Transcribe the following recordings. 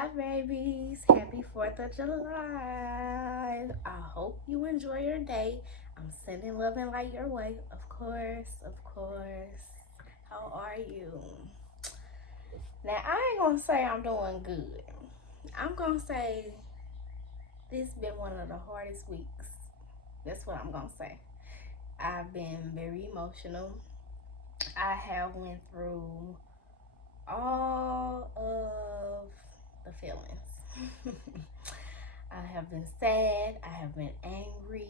God, babies. Happy 4th of July. I hope you enjoy your day. I'm sending love and light your way. Of course, of course. How are you? Now, I ain't gonna say I'm doing good. I'm gonna say this been one of the hardest weeks. That's what I'm gonna say. I've been very emotional. I have went through all of the feelings. I have been sad. I have been angry.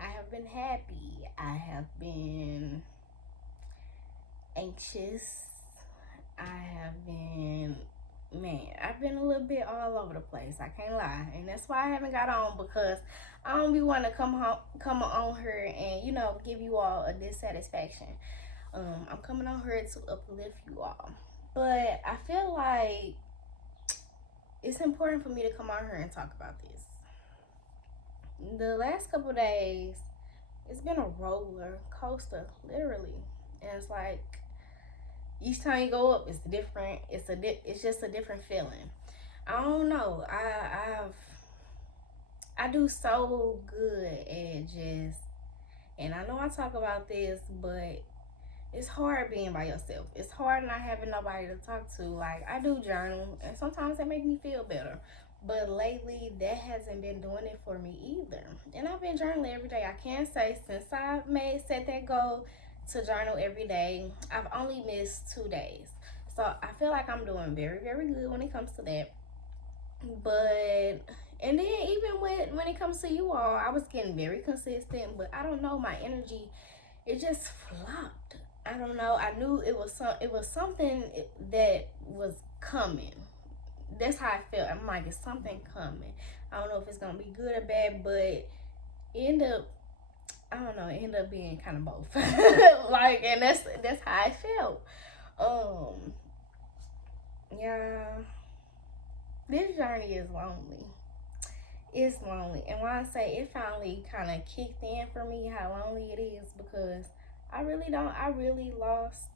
I have been happy. I have been anxious. I have been, man, I've been a little bit all over the place. I can't lie. And that's why I haven't got on, because I don't be wanting to come on here and, give you all a dissatisfaction. I'm coming on here to uplift you all. But I feel like it's important for me to come on here and talk about this. The last couple days, it's been a roller coaster, literally. And it's like each time you go up, it's different. It's just a different feeling. I don't know. I do so good at just, and I know I talk about this, but it's hard being by yourself. It's hard not having nobody to talk to. Like, I do journal, and sometimes that makes me feel better. But lately, that hasn't been doing it for me either. And I've been journaling every day. I can say since I set that goal to journal every day, I've only missed 2 days. So I feel like I'm doing very, very good when it comes to that. But and then even when it comes to you all, I was getting very consistent, but I don't know, my energy, it just flopped. I don't know. I knew it was something that was coming. That's how I felt. I'm like, it's something coming. I don't know if it's gonna be good or bad, but it ended up, I don't know, it ended up being kind of both. Like, and that's how I felt. Yeah, this journey is lonely. It's lonely, and when I say it finally kind of kicked in for me, how lonely it is, because I really lost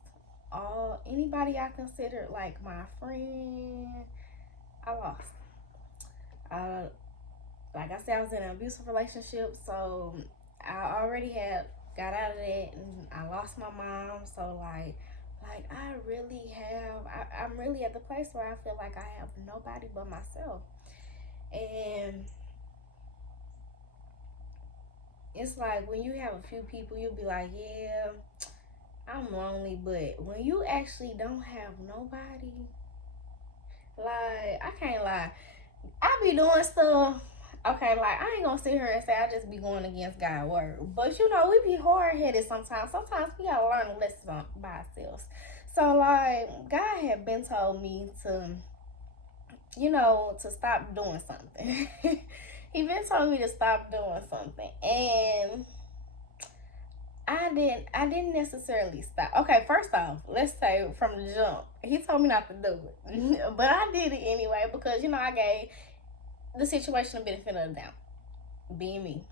all anybody I considered like my friend. I lost. Uh, like I said, I was in an abusive relationship, so I already had got out of that, and I lost my mom. So I really have. I'm really at the place where I feel like I have nobody but myself, and it's like when you have a few people, you'll be like, yeah, I'm lonely. But when you actually don't have nobody, like, I can't lie, I be doing stuff. Okay, like, I ain't gonna sit here and say I just be going against God's word. But we be hard headed sometimes. Sometimes we gotta learn the lessons by ourselves. So like, God had been told me to, to stop doing something. He been telling me to stop doing something. And I didn't necessarily stop. Okay, first off, let's say from the jump, he told me not to do it. But I did it anyway, because I gave the situation a benefit of the doubt, being me.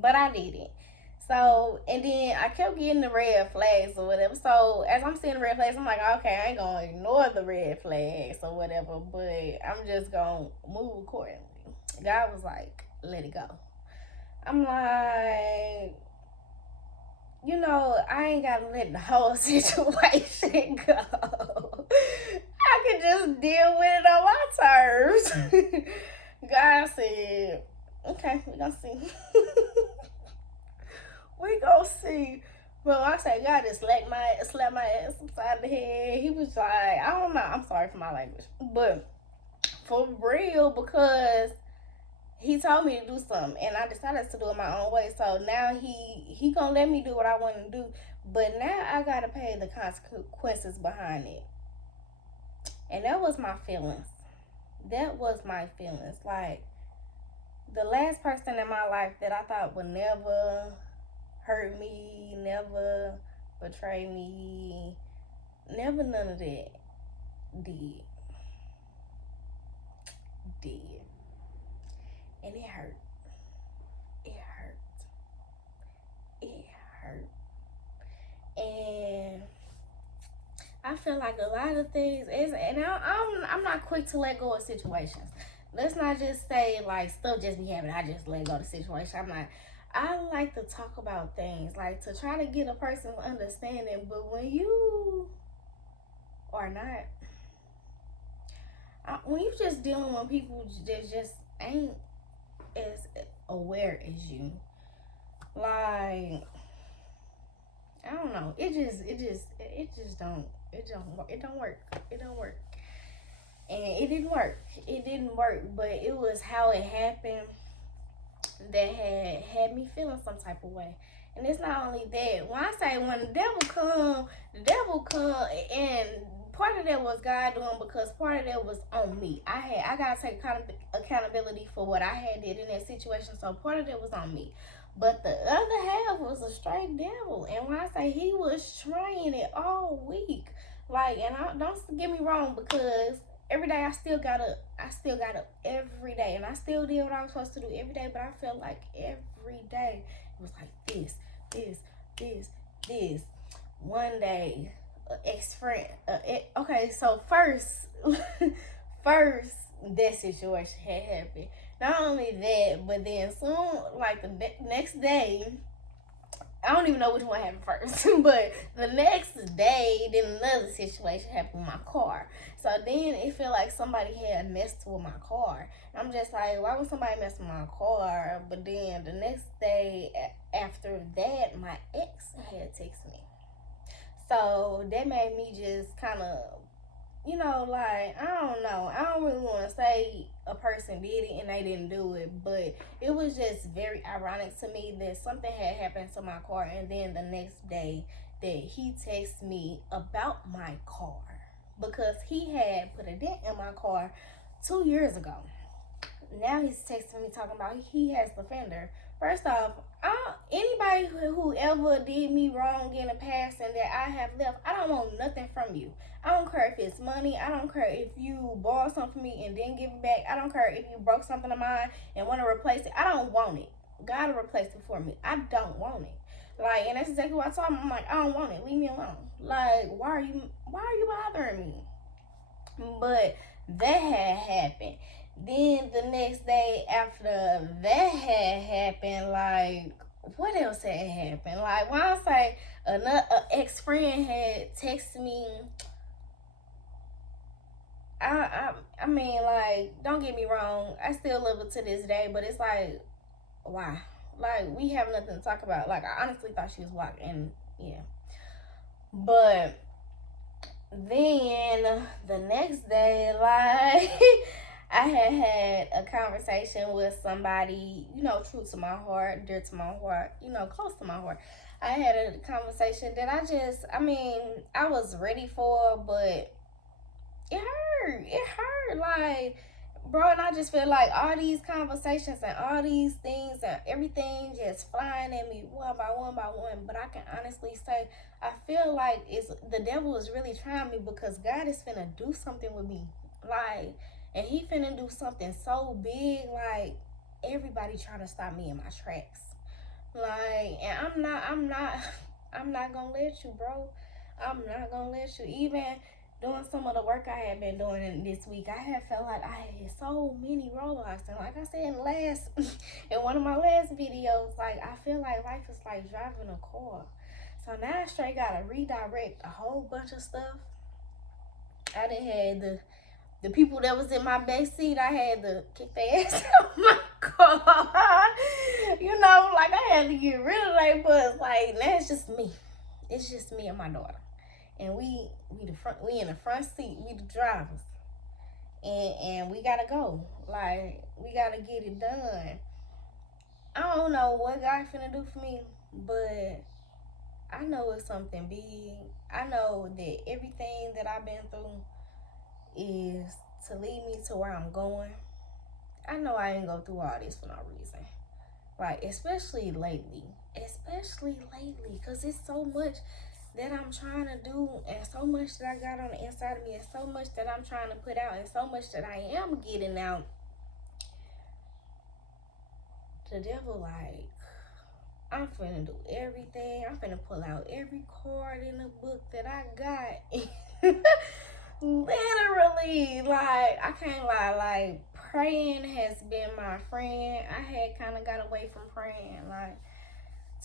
But I did it. So, and then I kept getting the red flags or whatever. So as I'm seeing the red flags, I'm like, okay, I ain't gonna ignore the red flags or whatever, but I'm just gonna move accordingly. God was like, let it go. I'm like, I ain't gotta let the whole situation go. I can just deal with it on my terms. God said, okay, we gonna see. We gonna see. But I said, God just slap my ass upside the head. He was like, I don't know. I'm sorry for my language. But for real, because he told me to do something, and I decided to do it my own way. So now he gonna let me do what I want to do, but now I gotta pay the consequences behind it. And that was my feelings. That was my feelings. Like, the last person in my life that I thought would never hurt me, never betray me, never none of that, did. And it hurt. It hurt. It hurt. And I feel like a lot of things is, and I'm not quick to let go of situations. Let's not just say like stuff just be happening. I just let go of the situation. I'm not. I like to talk about things, like to try to get a person's understanding. But when you are not, when you just dealing with people that just ain't as aware as you, like I don't know. It don't work. It don't work. And it didn't work. It didn't work. But it was how it happened that had me feeling some type of way. And it's not only that. When I say when the devil come, and part of that was God doing, because part of that was on me. I gotta take accountability for what I had did in that situation. So part of that was on me. But the other half was a straight devil. And when I say he was trying it all week, like, and don't get me wrong, because every day I still got up every day, and I still did what I was supposed to do every day. But I felt like every day it was like this. One day, ex-friend. Okay, so first, first that situation had happened. Not only that, but then soon, like the next day, I don't even know which one happened first, but the next day, then another situation happened with my car. So then it felt like somebody had messed with my car. I'm just like, why would somebody mess with my car? But then the next day after that, my ex had texted me. So that made me just kind of, like, I don't know. I don't really want to say a person did it and they didn't do it, but it was just very ironic to me that something had happened to my car, and then the next day that he texted me about my car, because he had put a dent in my car 2 years ago. Now he's texting me talking about he has the fender. First off, anybody who ever did me wrong in the past and that I have left, I don't want nothing from you. I don't care if it's money. I don't care if you borrowed something from me and didn't give it back. I don't care if you broke something of mine and want to replace it. I don't want it. God will replace it for me. I don't want it. Like, and that's exactly what I told him. I'm like, I don't want it. Leave me alone. Like, why are you bothering me? But that had happened. Then the next day after that had happened, like, what else had happened? Like, when I say another ex-friend had texted me, I mean, like, don't get me wrong, I still love it to this day, but it's like, why? Like, we have nothing to talk about. Like, I honestly thought she was black, and yeah. But then the next day, like, I had a conversation with somebody, true to my heart, dear to my heart, close to my heart. I had a conversation that I was ready for, but it hurt. It hurt. Like, bro, and I just feel like all these conversations and all these things and everything just flying at me one by one by one. But I can honestly say, I feel like the devil is really trying me, because God is finna do something with me. Like, and he finna do something so big, like, everybody trying to stop me in my tracks. Like, and I'm not gonna let you, bro. I'm not gonna let you. Even doing some of the work I had been doing this week, I had felt like I had so many roadblocks. And like I said in one of my last videos, like, I feel like life is like driving a car. So now I straight gotta redirect a whole bunch of stuff. I done had the people that was in my back seat, I had to kick their ass out my car. Like, I had to get rid of that bus. Like, now it's just me. It's just me and my daughter. And we in the front seat, we the drivers. And we gotta go. Like, we gotta get it done. I don't know what God finna do for me, but I know it's something big. I know that everything that I've been through is to lead me to where I'm going. I know I ain't go through all this for no reason. Like, especially lately, because it's so much that I'm trying to do, and so much that I got on the inside of me, and so much that I'm trying to put out, and so much that I am getting out. The devil, like, I'm finna do everything. I'm finna pull out every card in the book that I got Literally, like, I can't lie, like, praying has been my friend. I had kind of got away from praying, like,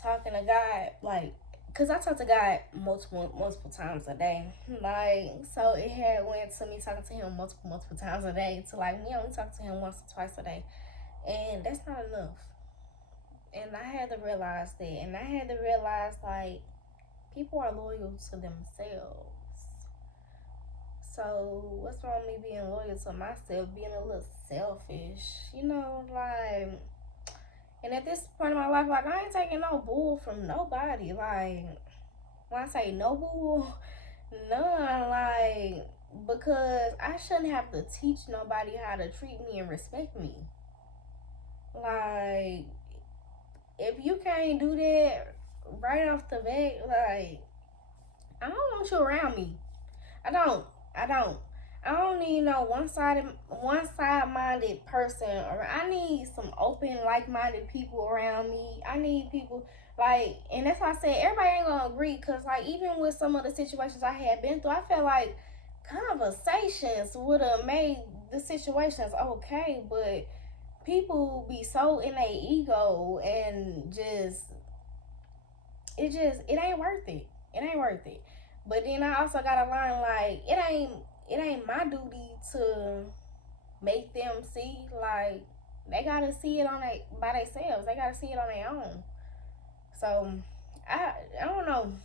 talking to God, like, because I talk to God multiple times a day. Like, so it had went to me talking to him multiple times a day to, like, me only talk to him once or twice a day. And that's not enough. And I had to realize that. And I had to realize, like, people are loyal to themselves. So what's wrong with me being loyal to myself, being a little selfish, like. And at this point in my life, like, I ain't taking no bull from nobody. Like, when I say no bull, none. Like, because I shouldn't have to teach nobody how to treat me and respect me. Like, if you can't do that right off the bat, like, I don't want you around me. I don't. I don't. I don't need no one side minded person. Or I need some open, like minded people around me. I need people like, and that's why I said everybody ain't gonna agree. Cause like even with some of the situations I had been through, I felt like conversations would have made the situations okay. But people be so in their ego and it ain't worth it. It ain't worth it. But then I also gotta learn like it ain't my duty to make them see, like, they gotta see it on by themselves. They gotta see it on their own. So I don't know.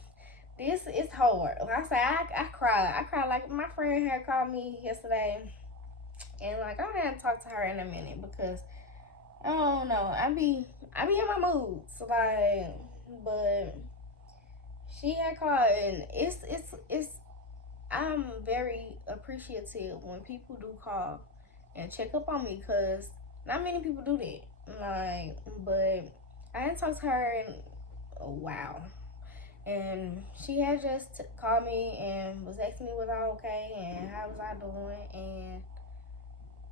This is hard. Like I say, I cried. I cried like my friend had called me yesterday, and like I hadn't talked to her in a minute because I don't know. I be in my moods, like, but she had called, and it's I'm very appreciative when people do call and check up on me because not many people do that. Like, but I hadn't talked to her in a while, and she had just called me and was asking me was I okay and how was I doing, and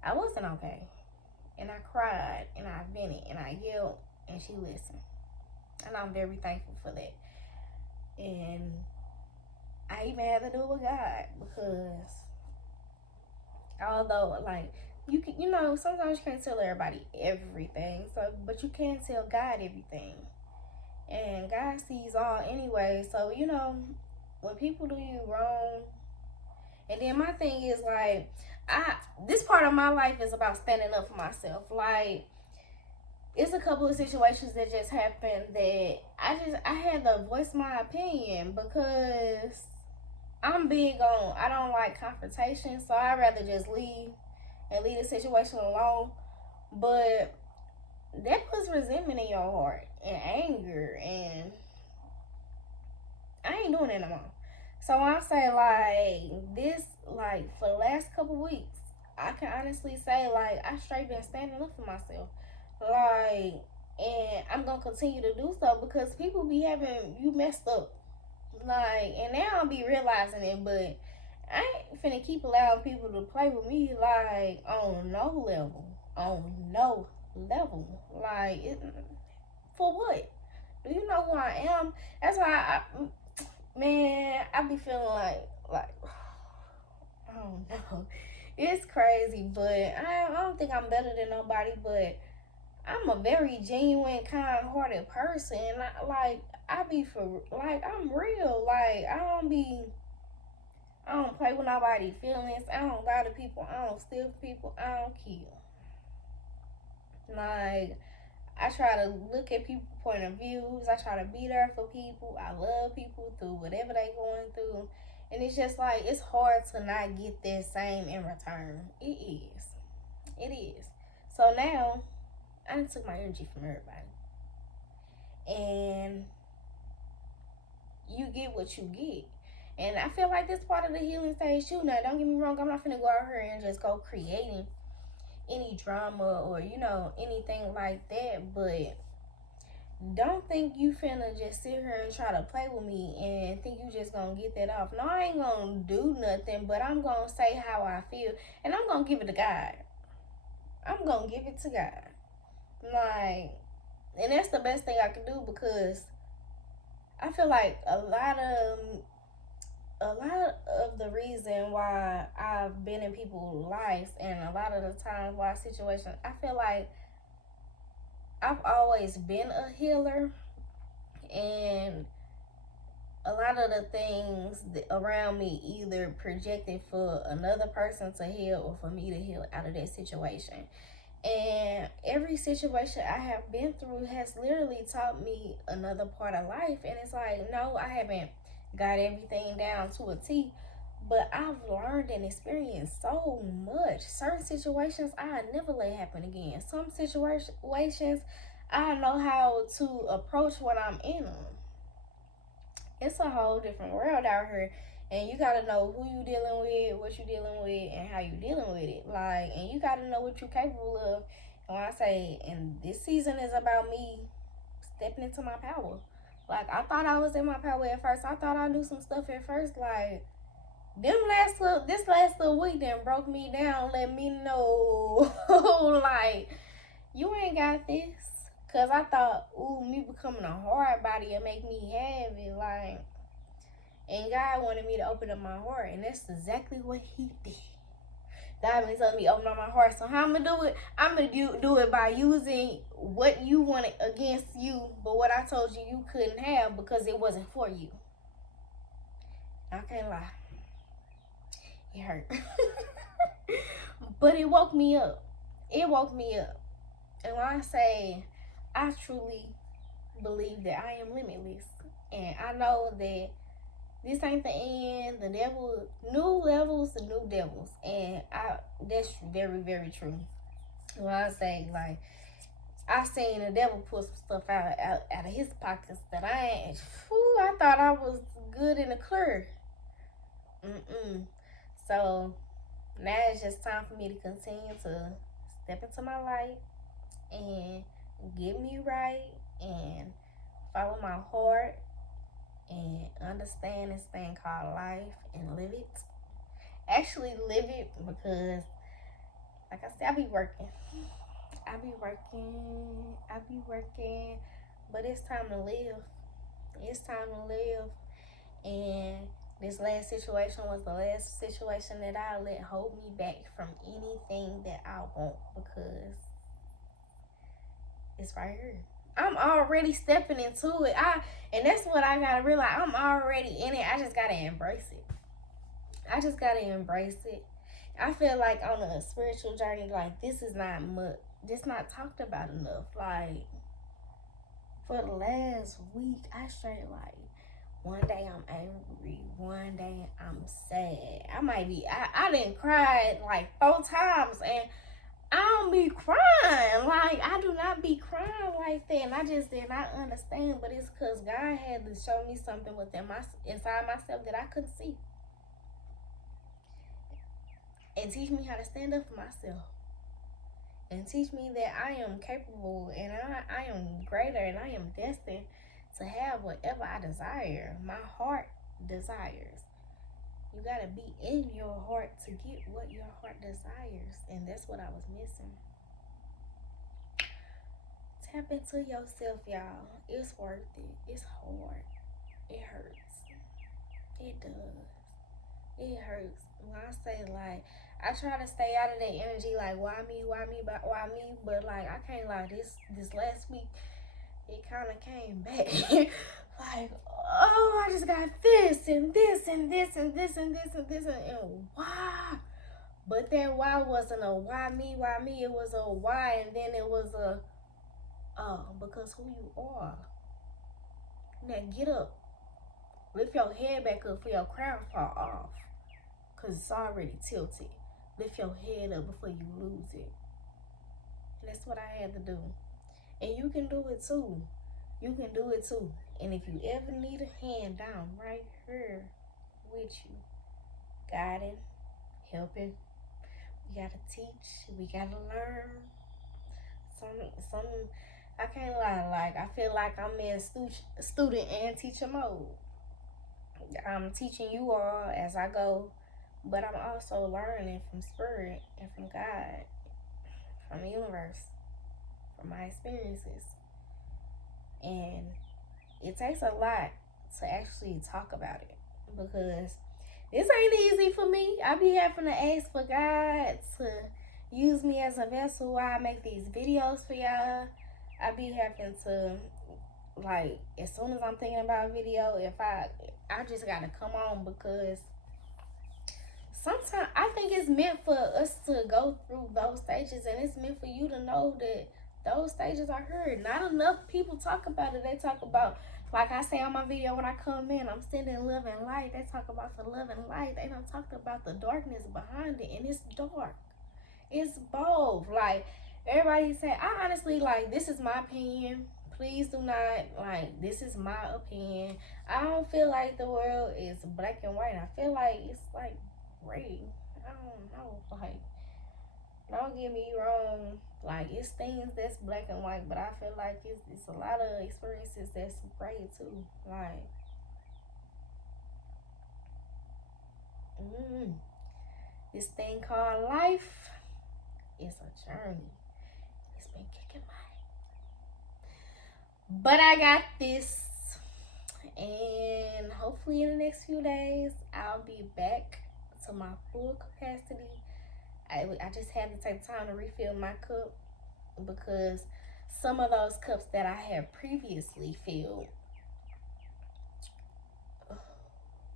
I wasn't okay, and I cried and I vented and I yelled, and she listened, and I'm very thankful for that. And I even had to do it with God because although like sometimes you can't tell everybody everything, so but you can tell God everything, and God sees all anyway. So when people do you wrong, and then my thing is like this part of my life is about standing up for myself. Like, it's a couple of situations that just happened that I had to voice my opinion because I'm big on, I don't like confrontation, so I'd rather just leave and leave the situation alone. But that puts resentment in your heart and anger, and I ain't doing it no more. So when I say like this, like for the last couple weeks, I can honestly say like I straight been standing up for myself. Like, and I'm gonna continue to do so because people be having you messed up. Like, and now I'll be realizing it, but I ain't finna keep allowing people to play with me like on no level. On no level. Like, for what? Do you know who I am? That's why man, I be feeling like I don't know. It's crazy, but I don't think I'm better than nobody, but I'm a very genuine, kind-hearted person. I be for like I'm real. Like I don't play with nobody's feelings. I don't lie to people. I don't steal people. I don't kill. Like, I try to look at people's point of views. I try to be there for people. I love people through whatever they going through. And it's just like it's hard to not get that same in return. It is. It is. So now I done took my energy from everybody. And you get what you get. And I feel like this part of the healing stage too. Now, don't get me wrong, I'm not finna go out here and just go creating any drama or, anything like that. But don't think you finna just sit here and try to play with me and think you just gonna get that off. No, I ain't gonna do nothing, but I'm gonna say how I feel. And I'm gonna give it to God. I'm gonna give it to God. Like, and that's the best thing I can do because I feel like a lot of a lot of the reason why I've been in people's lives and a lot of the times why situations, I feel like I've always been a healer, and a lot of the things around me either projected for another person to heal or for me to heal out of that situation. And every situation I have been through has literally taught me another part of life. And it's like, no, I haven't got everything down to a T, but I've learned and experienced so much. Certain situations I never let happen again. Some situations I know how to approach when I'm in them. It's a whole different world out here, and you gotta know who you dealing with, what you dealing with, and how you dealing with it. Like, and you gotta know what you're capable of. And when I say, and this season is about me stepping into my power. Like, I thought I was in my power at first. I thought I knew some stuff at first. Like, this last little week then broke me down, let me know like, you ain't got this. Cause I thought, ooh, me becoming a hard body will make me heavy. Like, and God wanted me to open up my heart, and that's exactly what He did. God been telling me to open up my heart. So how I'm gonna do it? I'm gonna do it by using what you wanted against you, but what I told you you couldn't have because it wasn't for you. I can't lie, it hurt, but it woke me up. It woke me up, and when I say I truly believe that I am limitless, and I know that this ain't the end. The devil, new levels, the new devils, and that's very very true. When I say like I seen the devil pull some stuff out of his pockets that I ain't. Whew, I thought I was good in the clear. Mm-mm. So now it's just time for me to continue to step into my light and get me right and follow my heart and understand this thing called life and live it. Actually live it because, like I said, I be working. I be working. I be working. But it's time to live. It's time to live. And this last situation was the last situation that I let hold me back from anything that I want because it's right here. I'm already stepping into it. And that's what I gotta realize. I'm already in it. I just gotta embrace it. I just gotta embrace it. I feel like on a spiritual journey, like this is not much. This not talked about enough. Like for the last week, I straight like one day I'm angry, one day I'm sad. I might be. I didn't cry like 4 times, and I don't be crying. Like I do not be crying like that, and I just did not understand. But it's because God had to show me something within inside myself that I couldn't see, and teach me how to stand up for myself, and teach me that I am capable, and I am greater, and I am destined to have whatever I desire. My heart desires. You gotta be in your heart to get what your heart desires, and that's what I was missing. Tap into yourself, y'all. It's worth it. It's hard. It hurts. It does. It hurts. When I say like, I try to stay out of that energy. Like, why me? Why me? Why me? But like, I can't lie. This last week, it kind of came back. Like, oh, I just got this and this and this and this and this and this and why? But then why wasn't a why me? Why me? It was a why, and then it was a because who you are. Now get up. Lift your head back up for your crown fall off. Because it's already tilted. Lift your head up before you lose it. And that's what I had to do. And you can do it too. You can do it too. And if you ever need a hand down right here with you, guiding, helping, we gotta teach, we gotta learn. Some I can't lie, like I feel like I'm in student and teacher mode. I'm teaching you all as I go, but I'm also learning from Spirit and from God, from the universe, from my experiences. And it takes a lot to actually talk about it because This ain't easy for me. I be having to ask for God to use me as a vessel while I make these videos for y'all. I be having to, like, as soon as I'm thinking about a video, if I just gotta come on, because sometimes I think it's meant for us to go through those stages, and it's meant for you to know that those stages are heard. Not enough people talk about it. They talk about, like I say on my video when I come in, I'm sending love and light. They talk about the love and light. They don't talk about the darkness behind it, and it's dark. It's both. Like, everybody say, I honestly, like, this is my opinion. Please do not, like, this is my opinion. I don't feel like the world is black and white. I feel like it's like gray. I don't know. Like, don't get me wrong. Like, it's things that's black and white, but I feel like it's a lot of experiences that's gray too. Like, this thing called life is a journey. It's been kicking my, but I got this. And hopefully in the next few days, I'll be back to my full capacity. I just had to take time to refill my cup, because some of those cups that I had previously filled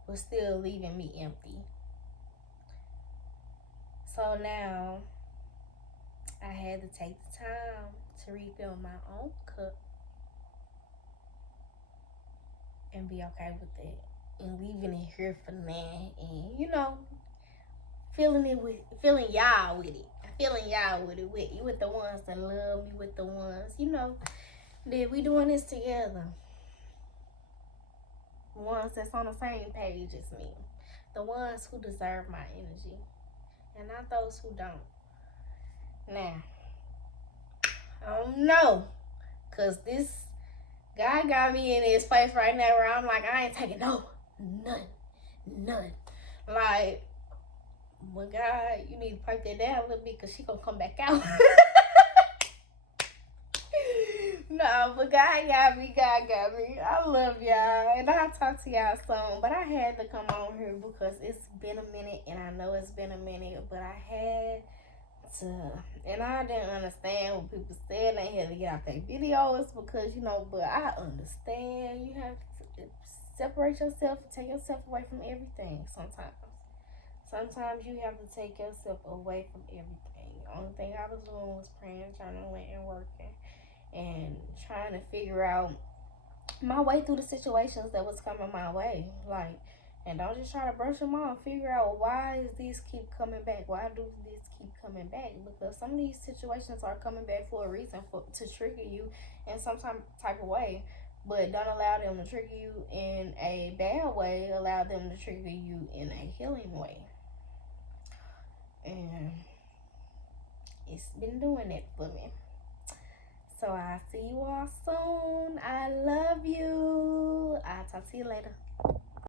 was still leaving me empty. So now I had to take the time to refill my own cup and be okay with it, and leaving it here for now, and feeling y'all with it. Feeling y'all with it, with the ones that love me, with the ones, that we doing this together. The ones that's on the same page as me. The ones who deserve my energy. And not those who don't. Now, I don't know. Because this guy got me in his place right now where I'm like, I ain't taking none. Like, well, God, you need to pipe that down a little bit, because she gonna come back out. No, but God got me. I love y'all, and I'll talk to y'all soon. But I had to come on here because it's been a minute, and I know it's been a minute, but I had to, and I didn't understand what people said. They had to get out their videos because, but I understand you have to separate yourself, take yourself away from everything sometimes. Sometimes you have to take yourself away from everything. The only thing I was doing was praying, journaling, and working, and trying to figure out my way through the situations that was coming my way. Like, and don't just try to brush them off. Figure out, why is these keep coming back? Why do these keep coming back? Because some of these situations are coming back for a reason, to trigger you in some type of way. But don't allow them to trigger you in a bad way. Allow them to trigger you in a healing way. And it's been doing it for me. So I'll see you all soon. I love you. I'll talk to you later.